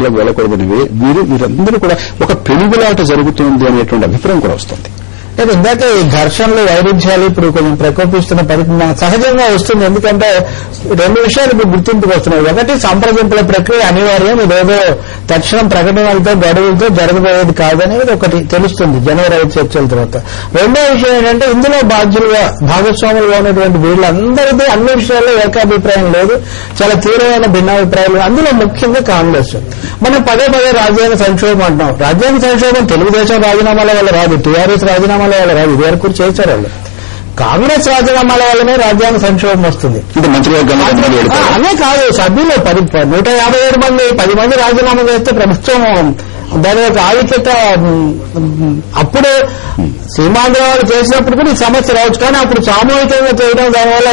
వెళ్ళకూడదని వీరందరూ కూడా ఒక పెనుగులాట జరుగుతుంది అనేటువంటి అభిప్రాయం కూడా వస్తుంది. లేదు, ఇందాక ఈ ఘర్షణలు వైరుధ్యాలు ఇప్పుడు కొంచెం ప్రకోపిస్తున్న పరిస్థితి సహజంగా వస్తుంది. ఎందుకంటే రెండు విషయాలు ఇప్పుడు గుర్తింపుకు వస్తున్నాయి. ఒకటి, సంప్రదింపుల ప్రక్రియ అనివార్యం, ఇదేదో తక్షణం ప్రకటనలతో గడువులతో జరగబోయేది కాదనేది ఒకటి తెలుస్తుంది జనవరి 5 చర్చల తర్వాత. రెండో విషయం ఏంటంటే ఇందులో బాధ్యులుగా భాగస్వాములుగా ఉన్నటువంటి వీళ్ళందరిది అన్ని విషయాల్లో ఏకాభిప్రాయం లేదు, చాలా తీవ్రమైన భిన్నాభిప్రాయాలు. అందులో ముఖ్యంగా కాంగ్రెస్. మనం పదే రాజ్యాంగ సంక్షోభం అంటున్నాం. రాజ్యాంగ సంక్షోభం తెలుగుదేశం రాజీనామాల వల్ల రాదు, టీఆర్ఎస్ రాజీనామాల వల్ల రాదు, ఇది వరకు చేశారు వాళ్ళు. కాంగ్రెస్ రాజీనామాల వల్లనే రాజ్యాంగ సంక్షోభం వస్తుంది. అనే కాదు, సభ్యులు 157 మంది 10 మంది రాజీనామా చేస్తే ప్రభుత్వం దాని యొక్క ఆధిక్యత అప్పుడు సీమాంధ్రాలు చేసినప్పుడు కూడా ఈ సమస్య రావచ్చు. కానీ అప్పుడు సామూహికంగా చేయడం, దానివల్ల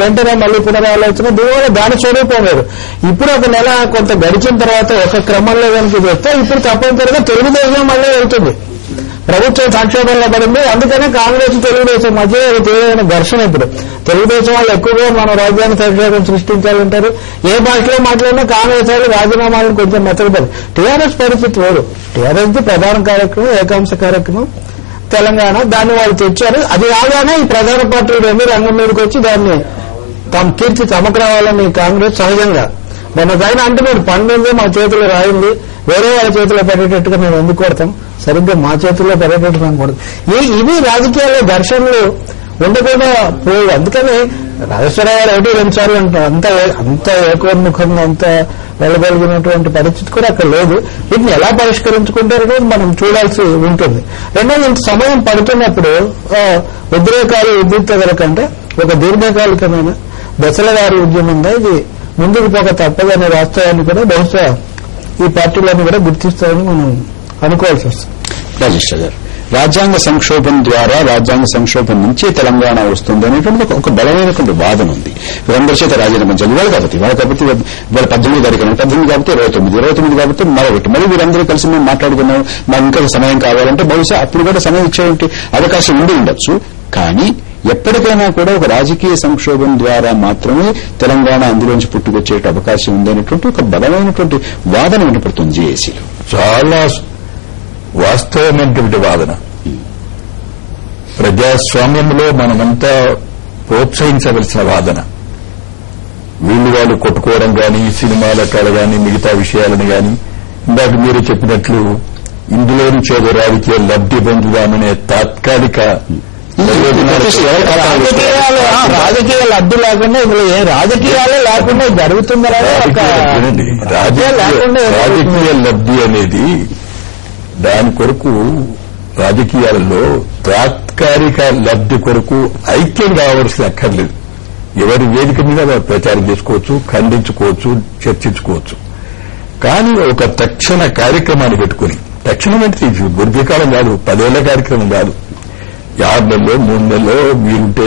వెంటనే మళ్లీ పునరాలోచన, దీనివల్ల దాని స్వరూపం లేదు. ఇప్పుడు ఒక నెల కొంత గడిచిన తర్వాత ఒక క్రమంలో కనుక చేస్తే ఇప్పుడు తప్పనిసరిగా తెలుగుదేశం మళ్ళీ వెళ్తుంది. ప్రభుత్వం సంక్షోభంలో పడింది. అందుకనే కాంగ్రెస్ తెలుగుదేశం మధ్య తీవ్రమైన ఘర్షణ. ఇప్పుడు తెలుగుదేశం వాళ్ళు ఎక్కువగా మన రాజ్యాంగ సంక్షోభం సృష్టించాలంటారు. ఏ భాషలో మాట్లాడినా కాంగ్రెస్ వాళ్ళు రాజీనామాలను కొంచెం మెత్తగపడి. టీఆర్ఎస్ పరిస్థితి వేరు. టీఆర్ఎస్ ది ప్రధాన కార్యక్రమం, ఏకాంశ కార్యక్రమం తెలంగాణ. దాన్ని వాళ్ళు తెచ్చారు. అది రాగానే ఈ ప్రధాన పార్టీలు రెండు రంగం మీదకి వచ్చి దాన్ని తమ కీర్తి తమకు రావాలని కాంగ్రెస్ సహజంగా మొన్న ఆయన అంటున్నాడు, పండింది మా చేతిలో రాయింది, వేరే వాళ్ళ చేతిలో పెట్టేటట్టుగా మేము ఎందుకు కొడతాం, సరిగ్గా మా చేతుల్లో పెట్టేటట్టు మేము కొడతాం. ఇవి రాజకీయాల్లో ఘర్షణలు ఉండకుండా పోయి. అందుకని రాజేశ్వరరావు గారు 1-2 సార్లు అంటారు. అంత ఏకోన్ముఖంగా అంత వెళ్ళగలిగినటువంటి పరిస్థితి కూడా అక్కడ లేదు. వీటిని ఎలా పరిష్కరించుకుంటారో మనం చూడాల్సి ఉంటుంది. రెండోది, ఇంత సమయం పడుతున్నప్పుడు ఉద్రేకాలు ఉద్రిక్తతల కంటే ఒక దీర్ఘకాలికమైన దశల వారి ఉద్యమంగా ఇది ముందుకు పోక తప్పదనే వాస్తవాన్ని కూడా బహుశా ఈ పార్టీలన్నీ కూడా గుర్తిస్తారని మనం అనుకోవాల్సి వస్తుంది. రాజేశ్వర గారు, రాజ్యాంగ సంక్షోభం ద్వారా రాజ్యాంగ సంక్షోభం నుంచే తెలంగాణ వస్తుంది అనేటువంటి ఒక బలమైనటువంటి వాదన ఉంది. వీరందరి చేత రాజీనామా చేయాలి. ఇవాళ కాబట్టి 18 తారీఖు, 18 కాబట్టి 29 కాబట్టి మరొకటి. మళ్ళీ వీరందరూ కలిసి మేము మాట్లాడుకున్నాం, మాకు ఇంకా సమయం కావాలంటే బహుశా అప్పుడు కూడా సమయం ఇచ్చేటువంటి అవకాశం ఉండి ఉండొచ్చు. కానీ ఎప్పటికైనా కూడా ఒక రాజకీయ సంక్షోభం ద్వారా మాత్రమే తెలంగాణ అందులోంచి పుట్టుకొచ్చే అవకాశం ఉందనేటువంటి ఒక బలమైనటువంటి వాదన వినపడుతుంది జేఏసీలో. చాలా వాస్తవమైనటువంటి వాదన. ప్రజాస్వామ్యంలో మనమంతా ప్రోత్సహించవలసిన వాదన. వాళ్ళు కొట్టుకోవడం కానీ, సినిమాల కాడ కానీ, మిగతా విషయాలను కానీ, ఇందాక మీరు చెప్పినట్లు ఇందులో నుంచి ఏదో రాజకీయ లబ్ధి పొందుదామనే తాత్కాలిక రాజకీయ లబ్ధి లేకుండా ఇందులో ఏ రాజకీయాలే లేకుండా జరుగుతుందా? రాజకీయ లబ్ధి అనేది దాని కొరకు రాజకీయాలలో తాత్కాలిక లబ్ధి కొరకు ఐక్యం కావాల్సిన అక్కర్లేదు. ఎవరి వేదిక మీద వారు ప్రచారం చేసుకోవచ్చు, ఖండించుకోవచ్చు, చర్చించుకోవచ్చు. కానీ ఒక తక్షణ కార్యక్రమాన్ని పెట్టుకుని, తక్షణం అంటే దీర్ఘకాలం కాదు, 10 ఏళ్ల కార్యక్రమం కాదు, 6 నెలలో 3 నెలలో మీరుంటే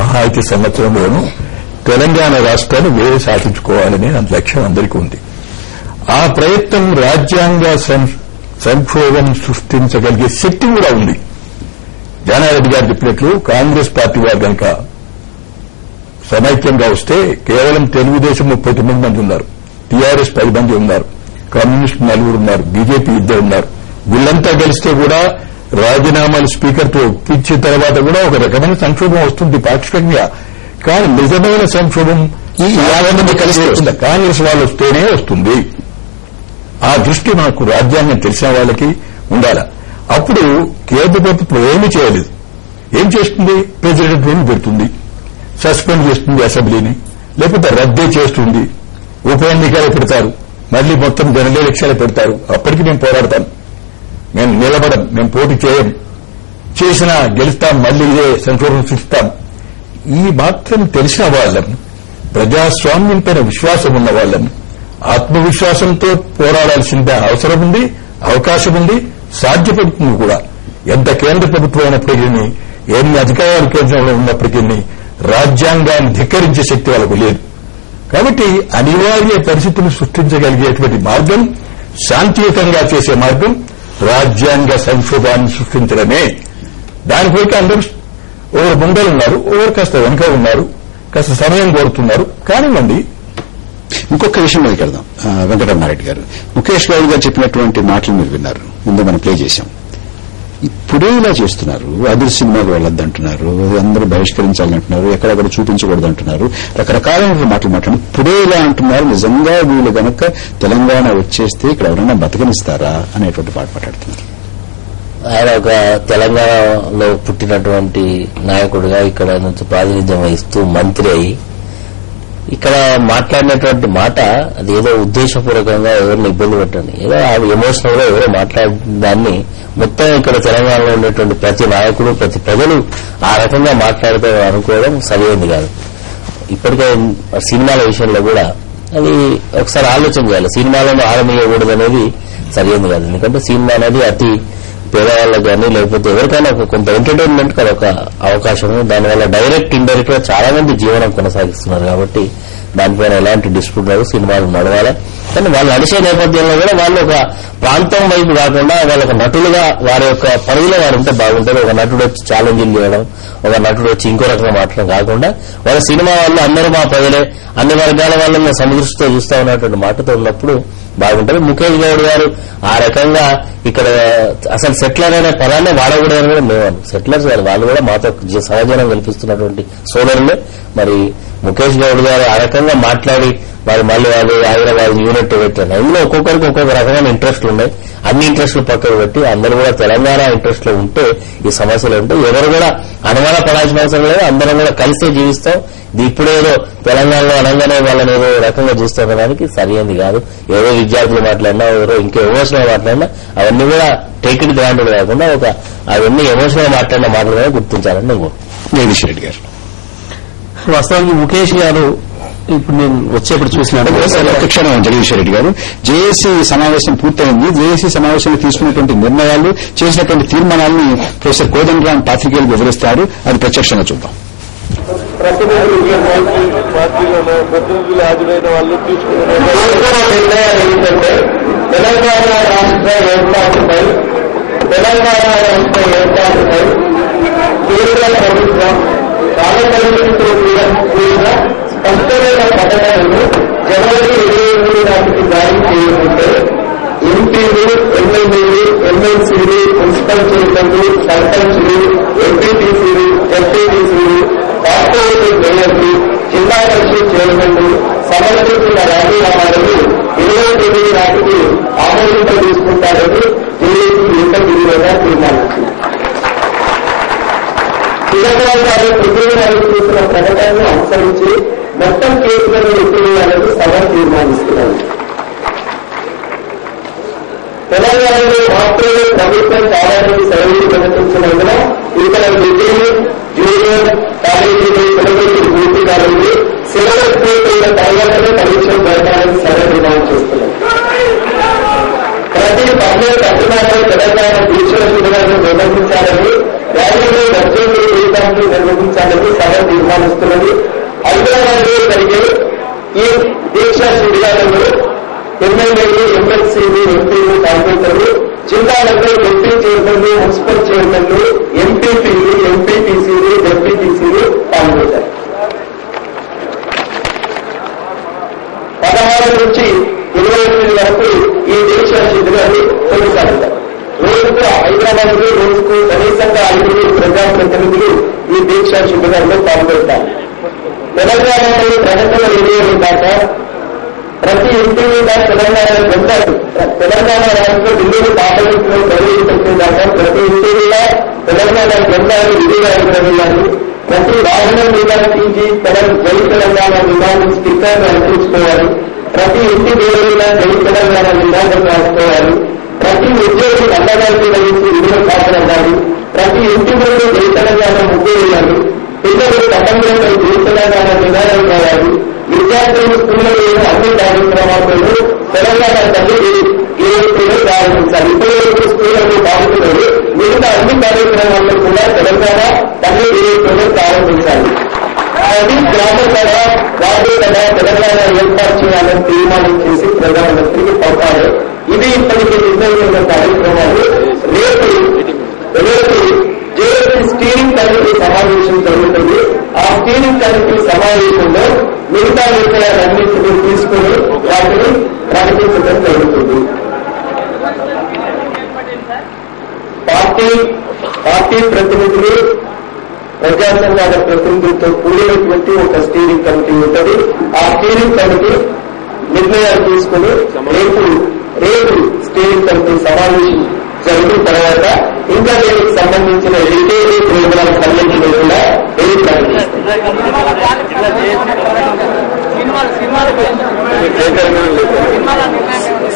మహా అయితే సంవత్సరంలోనూ తెలంగాణ రాష్ట్రాన్ని వేరే సాధించుకోవాలనే లక్ష్యం అందరికీ ఉంది. ఆ ప్రయత్నం రాజ్యాంగ సంక్షోభం సృష్టించగలిగే శక్తి కూడా ఉంది. జానారెడ్డి గారు చెప్పినట్లు కాంగ్రెస్ పార్టీ వారు కనుక సమైక్యంగా వస్తే కేవలం తెలుగుదేశం 39 మంది ఉన్నారు, టీఆర్ఎస్ 10 మంది ఉన్నారు, కమ్యూనిస్ట్ 4 ఉన్నారు, బీజేపీ 2 ఉన్నారు. వీళ్లంతా గెలిస్తే కూడా రాజీనామాలు స్పీకర్తో ఒప్పించిన తర్వాత కూడా ఒక రకమైన సంక్షోభం వస్తుంది పాక్షికంగా. కానీ నిజమైన సంక్షోభం ఈ 50 మంది కలిసి వస్తుంది, కాంగ్రెస్ వాళ్ళు వస్తేనే వస్తుంది. ఆ దృష్టి మనకు రాజ్యాంగం తెలిసిన వాళ్ళకి ఉండాలి. అప్పుడు కేంద్ర ప్రభుత్వం ఏమీ చేయలేదు. ఏం చేస్తుంది? ప్రెసిడెంట్ రూల్ పెడుతుంది, సస్పెండ్ చేస్తుంది అసెంబ్లీని, లేకపోతే రద్దే చేస్తుంది, ఉప ఎన్నికలు పెడతారు, మళ్లీ మొత్తం జనరల్ ఎలక్షన్లు పెడతారు. అప్పటికి మేము పోరాడతాం, మేము నిలబడం, మేము పోటీ చేయం, చేసినా గెలుస్తాం, మళ్లీ ఇదే సంక్షోభం సృష్టిస్తాం. ఈ మాత్రం తెలిసిన వాళ్ళం, ప్రజాస్వామ్యం పైన విశ్వాసం ఉన్న వాళ్ళం, ఆత్మవిశ్వాసంతో పోరాడాల్సిన అవసరం ఉంది, అవకాశం ఉంది, సాధ్యపడుతుంది కూడా. ఎంత కేంద్ర ప్రభుత్వం అయినప్పటికీ, ఎన్ని అధికారాలు కేంద్రంలో ఉన్నప్పటికీ రాజ్యాంగాన్ని ధిక్కరించే శక్తి వాళ్ళకు లేదు. కాబట్టి అనివార్య పరిస్థితులు సృష్టించగలిగేటువంటి మార్గం, శాంతియుతంగా చేసే మార్గం రాజ్యాంగ సంక్షోభాన్ని సృష్టించడమే. దానిపైకి అందరూ ఓవరు ముందరున్నారు, ఓవరు కాస్త వెనుక ఉన్నారు, కాస్త సమయం కోరుతున్నారు. కానివ్వండి, ఇంకొక విషయం మీదకి వెళ్దాం. వెంకటరమారెడ్డి గారు, ముఖేష్ గౌడ్ గారు చెప్పినటువంటి మాటలు మీరు విన్నారు, ముందు మనం ప్లే చేశాం. ఇప్పుడే ఇలా చేస్తున్నారు, అదర్ సినిమాకు వెళ్ళొద్దంటున్నారు, అందరూ బహిష్కరించాలంటున్నారు, ఎక్కడెక్కడ చూపించకూడదంటున్నారు, రకరకాలైన మాటలు మాట్లాడి ఇప్పుడే ఇలా అంటున్నారు. నిజంగా వీళ్ళు గనక తెలంగాణ వచ్చేస్తే ఇక్కడ ఎవరైనా బతకనిస్తారా అనేటువంటి పాట మాట్లాడుతున్నారు. ఆయన ఒక తెలంగాణలో పుట్టినటువంటి నాయకుడిగా ఇక్కడ నుంచి ప్రాతినిధ్యం వహిస్తూ మంత్రి అయి ఇక్కడ మాట్లాడినటువంటి మాట అది ఏదో ఉద్దేశపూర్వకంగా ఎవరిని ఇబ్బంది పెట్టండి, ఏదో ఎమోషనల్ గా ఎవరో మాట్లాడిన దాన్ని మొత్తం ఇక్కడ తెలంగాణలో ఉండేటువంటి ప్రతి నాయకుడు ప్రతి ప్రజలు ఆ రకంగా మాట్లాడితే అనుకోవడం సరైనది కాదు. ఇప్పటికే సినిమాల విషయంలో కూడా అది ఒకసారి ఆలోచన చేయాలి. సినిమాలను ఆరంభించకూడదు అనేది సరైనది కాదు. ఎందుకంటే సినిమా అనేది అతి పేదవాళ్ళకు కానీ లేకపోతే ఎవరికైనా కొంత ఎంటర్టైన్మెంట్ కి ఒక అవకాశం. దానివల్ల డైరెక్ట్ ఇండైరెక్ట్ గా చాలా మంది జీవనం కొనసాగిస్తున్నారు కాబట్టి దానిపైన ఎలాంటి డిస్ప్యూట్ లేదు, సినిమాలు నడవాలి. కానీ వాళ్ళు నడిచే నేపథ్యంలో కూడా వాళ్ళు ఒక ప్రాంతం వైపు కాకుండా వాళ్ళొక నటులుగా వారి యొక్క పరిధిలో వారు ఉంటే బాగుంటుంది. ఒక నటుడు వచ్చి ఛాలెంజ్లు చేయడం, ఒక నటుడు వచ్చి ఇంకో రకంగా మాట్లాడడం కాకుండా వాళ్ళ సినిమా వాళ్ళు అందరూ మా ప్రజలే, అన్ని వర్గాల వాళ్ళని సమదృష్టితో చూస్తా ఉన్నటువంటి మాటతో ఉన్నప్పుడు బాగుంటుంది. ముఖేష్ గౌడ్ గారు ఆ రకంగా ఇక్కడ అసలు సెటిలర్ అనే పదాన్ని వాడకూడదని కూడా మేము సెటిలర్స్ గారు వాళ్ళు కూడా మాతో సహజనం కల్పిస్తున్నటువంటి సోదరులే. మరి ముఖేష్ గౌడ్ గారు ఆ రకంగా మాట్లాడి మరి మళ్ళీ వాళ్ళు హైదరాబాద్ యూనిట్ పెట్టారు. ఇందులో ఒక్కొక్కరికి ఒక్కొక్క రకమైన ఇంట్రెస్ట్లు ఉన్నాయి. అన్ని ఇంట్రెస్ట్లు పక్కకు పెట్టి అందరూ కూడా తెలంగాణ ఇంట్రెస్ట్ లో ఉంటే ఈ సమస్యలు ఉంటే ఎవరు కూడా అనుమానపడాల్సిన అవసరం లేదు. అందరం కూడా కలిసే జీవిస్తాం. ఇది ఇప్పుడేదో తెలంగాణలో అనగానే వాళ్ళని ఏదో రకంగా చూస్తామనడానికి సరైనది కాదు. ఎవరో విద్యార్థులు మాట్లాడినా ఎవరో ఇంకో ఎమోషనల్ మాట్లాడినా అవన్నీ కూడా టేక్ ఇట్ గ్రాంటెడ్ కాకుండా అవన్నీ ఎమోషనల్ మాట్లాడిన మాటలు గుర్తించాలని నేను జగదీష్ రెడ్డి గారు. వాస్తవానికి ముఖేష్ గారు ఇప్పుడు నేను వచ్చేప్పుడు చూసినాడు. ఒక క్షణం జగదీష్ రెడ్డి గారు, జేఏసీ సమావేశం పూర్తయింది. జేఏసీ సమావేశంలో తీసుకున్నటువంటి నిర్ణయాలు, చేసినటువంటి తీర్మానాలను ప్రొఫెసర్ కోదండరాం పాత్రికేయులకు వివరిస్తారు. అది ప్రత్యక్షంగా చూద్దాం. పార్టీలలో ప్రతినిధులు హాజరైన వాళ్ళు తీసుకున్న నిర్ణయాలు ఏంటంటే తెలంగాణ రాష్ట్ర ఏర్పాటుపై కేంద్ర ప్రభుత్వం కాలపరిమితితో కూడిన స్పష్టమైన పథకాలను జనవరి 23 నాటికి జారీ చేయకుంటే ఎంపీలు, ఎమ్మెల్యేలు, ఎమ్మెల్సీలు, మున్సిపల్ చైర్మన్లు, సర్పంచ్లు, ఎంపీటీసీలు, ఎస్పీటీసీలు, కార్పొరేషన్ మేయర్లు, జిల్లా పరిషత్ చైర్మన్లు సమర్పించిన రాజీనామాలను 29 నాటికి ఆమోదింపజేసుకుంటారని జేఏసీ ఏకగ్రీవంగా తీర్మానించింది. తెలంగాణ ప్రతినిధులు చేసిన ప్రకటనను అనుసరించి మొత్తం కేసులను ఎత్తివేయాలని సభ తీర్మానిస్తున్నారు. తెలంగాణలో మాత్రమే ప్రభుత్వం కావాలని సెలవులు ప్రకటించినందున ఇక్కడ డిగ్రీ, జూనియర్ కాలేజీలు సెలవులు పూర్తి కాలేదు. సిలబస్ పూర్తయిన తర్వాతనే పరీక్షలు జరగాలని సభ డిమాండ్ చేస్తున్నారు. ప్రతి పబ్లిక్ అభిమానులు తెలంగాణ దీక్షల శిబిరాలను నిర్వహించాలని, ర్యాలీలు, వర్చువల్ జీవితాన్ని నిర్వహించాలని సభ తీర్మానిస్తున్నది. హైదరాబాద్ లో జరిగే ఈ దీక్షా శిబిరాలను ఎమ్మెల్యేలు, ఎమ్మెల్సీలు, ఎంపీలు పాల్గొంటారు. జిల్లాలలో ఎంపీ చైర్మన్లు, మున్సిపల్ చైర్మన్లు, ఎంపీపీలు, ఎంపీటీసీలు, డెప్యూటీసీలు పాల్గొంటారు. 16 నుంచి 28 వరకు ఈ దీక్షా శిబిరాలు కొనసాగుతారు. రోజుకు హైదరాబాద్ లో రోజుకు కనీసంగా 5 ప్రజాప్రతినిధులు ఈ దీక్షా శిబిరాల్లో పాల్గొంటారు. తెలంగాణలో ప్రజల వినియోగం దాకా ప్రతి ఇంటి మీద తెలంగాణ జెండాలు, తెలంగాణ రాష్ట్ర ఢిల్లీ పార్లమెంట్లో ప్రవేశించేదాకా ప్రతి ఇంటి మీద తెలంగాణ జెండాలు విధిగాయాలి. ప్రతి వాహనం మీద తీసి జై తెలంగాణ నినాదం స్టిక్కర్లు అంటించుకోవాలి. ప్రతి ఇంటి పేరు మీద జై తెలంగాణ నినాదం రాసుకోవాలి. ప్రతి ఉద్యోగి అన్నదాన్ని వహించి విలువ కాపాడాలి. ప్రతి ఇంటి ముందు జై తెలంగాణ ముగ్గు వేయాలి. పిల్లలు ప్రపంచంపై జై తెలంగాణ నినాదం కావాలి. విద్యార్థులు స్కూళ్లలో అన్ని కార్యక్రమాలను తెలంగాణ తల్లి ఏదైతే ప్రారంభించాలి. ఇప్పటివరకు స్కూళ్లలో బాగుతున్నారు. మిగతా అన్ని కార్యక్రమాలను కూడా తెలంగాణ తల్లి ఏదైతే ప్రారంభించాలి. అది గ్రామ సభ, వార్డు సభ తెలంగాణ ఏర్పాటు చేయాలని తీర్మానం చేసి ప్రధానమంత్రికి పంపారు. ఇది ఇప్పటికీ నిర్ణయించిన కార్యక్రమాలు. రేపు జేఏసీ స్టీరింగ్ కమిటీ సమావేశం జరుగుతుంది. ఆ స్టీరింగ్ కమిటీ సమావేశంలో మిగతా నిర్ణయాలన్నింటినీ తీసుకుని అందించడం జరుగుతుంది. పార్టీ ప్రతినిధులు, ప్రజా సంఘాల ప్రతినిధులతో కూడినటువంటి ఒక స్టీరింగ్ కమిటీ ఉంటుంది. ఆ స్టీరింగ్ కమిటీ నిర్ణయాలు తీసుకుని రేపు స్టీరింగ్ కమిటీ సమావేశం జరిగిన తర్వాత ఇంకా దీనికి సంబంధించిన డీటెయిల్ ప్రోగ్రామ్ సంబంధించిన కూడా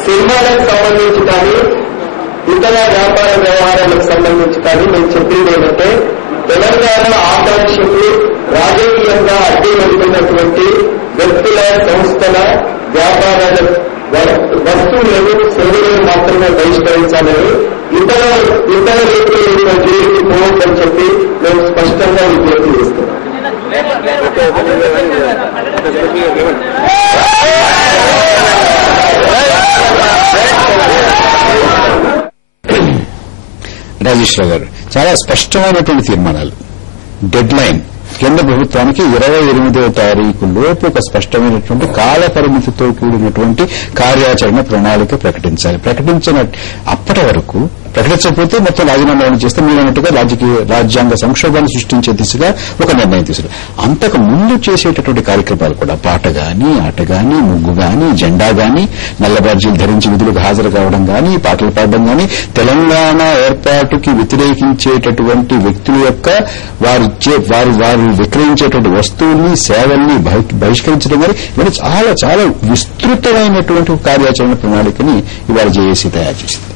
సినిమాలకు సంబంధించి కానీ ఇతర వ్యాపార వ్యవహారాలకు సంబంధించి కానీ నేను చెప్పింది ఏంటంటే తెలంగాణ ఆకాంక్షలు రాజకీయంగా అడ్డు వెళ్తున్నటువంటి వ్యక్తుల, సంస్థల, వ్యాపారాల వస్తువులను, సేవలను మాత్రమే బహిష్కరించాలని, ఇతర వ్యక్తుల జోలికి పోవద్దని చెప్పి మేము స్పష్టంగా విజ్ఞప్తి చేస్తున్నాం. రాజేశ్వర గారు, చాలా స్పష్టమైనటువంటి తీర్మానాలు. డెడ్ లైన్ కేంద్ర ప్రభుత్వానికి 28వ తారీఖు లోపు ఒక స్పష్టమైనటువంటి కాల పరిమితితో కూడినటువంటి కార్యాచరణ ప్రణాళిక ప్రకటించాలి. అప్పటి వరకు ప్రకటించకపోతే మొత్తం రాజీనామాలను చేస్తే మీరన్నట్టుగా రాజ్యాంగ సంక్షోభాన్ని సృష్టించే దిశగా ఒక నిర్ణయం తీసుకున్నారు. అంతకు ముందు చేసేటటువంటి కార్యక్రమాలు కూడా పాట గాని, ఆట గాని, ముగ్గు గాని, జెండా గాని, నల్ల బాధ్యులు ధరించి విధులకు హాజరు కావడం గాని, పాటలు పాడడం గాని, తెలంగాణ ఏర్పాటుకి వ్యతిరేకించేటటువంటి వ్యక్తుల యొక్క వారు విక్రయించేటువంటి వస్తువుల్ని, సేవల్ని బహిష్కరించడం గాని, ఇవన్నీ చాలా చాలా విస్తృతమైనటువంటి కార్యాచరణ ప్రణాళికని ఇవాళ జేఏసీ తయారు చేసింది.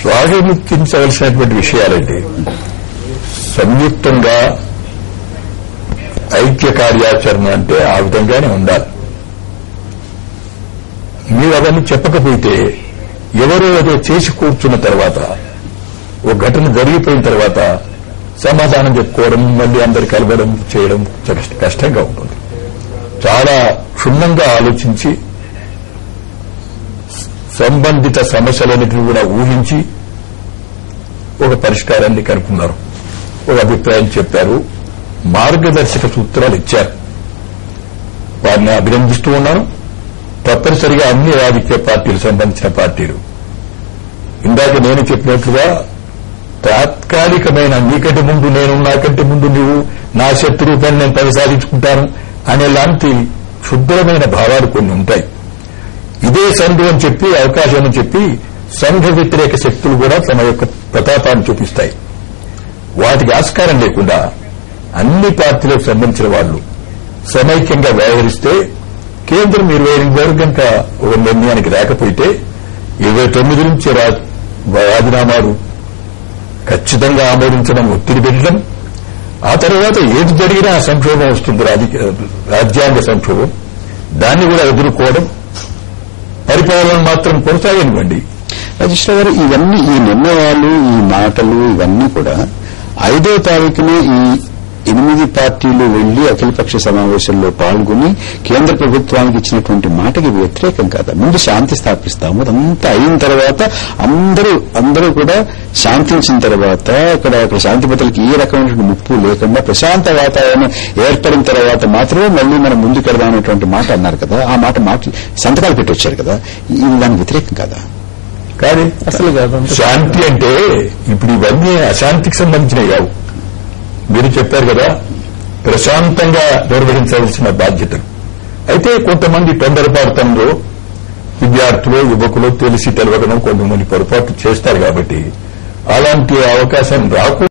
స్వాగతించవలసినటువంటి విషయాలండి. సంయుక్తంగా ఐక్య కార్యాచరణ అంటే ఆ విధంగానే ఉండాలి. మీరు అవన్నీ చెప్పకపోతే ఎవరో ఏదో చేసి కూర్చున్న తర్వాత, ఒక ఘటన జరిగిపోయిన తర్వాత సమాధానం చెప్పుకోవడం, మళ్ళీ అందరు కలవడం చేయడం కష్టంగా ఉంటుంది. చాలా క్షుణ్ణంగా ఆలోచించి సంబంధిత సమస్యలన్నింటినీ కూడా ఊహించి ఒక పరిష్కారాన్ని కనుక్కున్నారు, ఒక అభిప్రాయం చెప్పారు, మార్గదర్శక సూత్రాలు ఇచ్చారు. వారిని అభినందిస్తూ ఉన్నాను. తప్పనిసరిగా అన్ని రాజకీయ పార్టీలు, సంబంధించిన పార్టీలు ఇందాక నేను చెప్పినట్లుగా తాత్కాలికమైన నీకంటే ముందు నేను, నాకంటే ముందు నువ్వు, నా శత్రువు పని నేను పని సాధించుకుంటాను అనేలాంటి క్షుద్రమైన భావాలు కొన్ని ఉంటాయి. ఇదే సంధి అని చెప్పి, అవకాశం అని చెప్పి సంఘ వ్యతిరేక శక్తులు కూడా తమ యొక్క ప్రతాపాన్ని చూపిస్తాయి. వాటికి ఆస్కారం లేకుండా అన్ని పార్టీలకు సంబంధించిన వాళ్లు సమైక్యంగా వ్యవహరిస్తే కేంద్రం 25 వరకు కనుక ఒక నిర్ణయానికి రాకపోతే 29 నుంచి రాజీనామాలు ఖచ్చితంగా ఆమోదించడం, ఒత్తిడి పెట్టడం, ఆ తర్వాత ఏది జరిగినా సంక్షోభం వస్తుంది, రాజ్యాంగ సంక్షోభం, దాన్ని కూడా ఎదుర్కోవడం, పరిపాలన మాత్రం కొనసాగనివ్వండి. రాజేశ్వర గారు, ఇవన్నీ ఈ నిర్ణయాలు, ఈ మాటలు ఇవన్నీ కూడా 5వ తారీఖున ఈ 8 పార్టీలు వెళ్లి అఖిలపక్ష సమావేశంలో పాల్గొని కేంద్ర ప్రభుత్వానికి ఇచ్చినటువంటి మాటకి వ్యతిరేకం కాదా? ముందు శాంతి స్థాపిస్తాము, అదంతా అయిన తర్వాత అందరూ కూడా శాంతించిన తర్వాత అక్కడ శాంతి భద్రతలకు ఏ రకమైనటువంటి ముప్పు లేకుండా ప్రశాంత వాతావరణం ఏర్పడిన తర్వాత మాత్రమే మళ్లీ మనం ముందుకెడదామనేటువంటి మాట అన్నారు కదా. ఆ మాట సంతకాలు పెట్టొచ్చారు కదా, ఇది దానికి వ్యతిరేకం కాదా? కానీ అసలు శాంతి అంటే ఇప్పుడు ఇవన్నీ అశాంతికి సంబంధించినవి కావు. మీరు చెప్పారు కదా, ప్రశాంతంగా నిర్వహించవలసిన బాధ్యతలు. అయితే కొంతమంది తొందరపాటుతంలో విద్యార్థులు, యువకులు తెలిసి తెలవకడం కొంతమంది పొరపాటు చేస్తారు. కాబట్టి అలాంటి అవకాశం రాకుండా